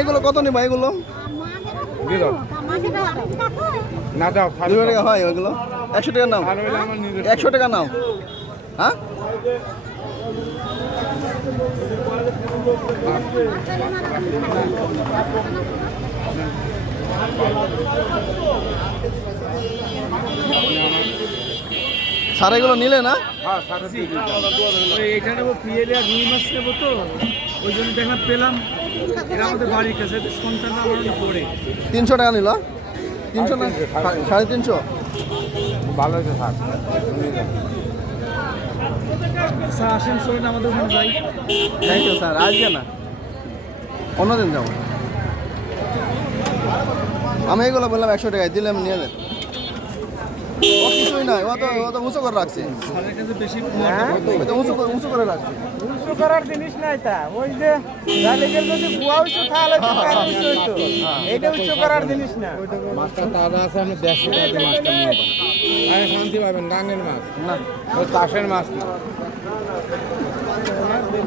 এগুলো কত নিবা এগুলো? না দাও দুশো টাকা হয় ওইগুলো? একশো টাকা নাও। একশো টাকা নাও। হ্যাঁ? স্যার এগুলো নিলে না? হ্যাঁ এইটা নেব পিএলে আর রুই মাছ নেব তো। ওই জন্য পেলাম। এরা আমাদের বাড়ির কাছে সন্তানরা আমার পড়ে। তিনশো টাকা নিল? তিনশো না? সাড়ে তিনশো ভালো হয়েছে স্যার স্যার আসেন আমাদের ওখানে যাই। থ্যাংক ইউ স্যার আজকে না অন্যদিন যাব। আমি এগুলো বললাম একশো টাকায় দিলাম নিয়ে ও কিছুই নাই ও তো ও তো উঁচু করে রাখছে। ও উঁচু করে- উঁচু করে রাখছে। উঁচু করার জিনিস নাই তা। ওই যে জালিকের যদি কুয়া উঁচু তাহলে তো কাজ উঁচু হইতো? এইটা উঁচু করার জিনিস না। মাছটা তাজা আছে আমি দেখছি মাছটা নিয়ে হ্যাঁ শান্তি পাবেন গাঙ্গের মাছ। না। ওই চাষের মাছ না।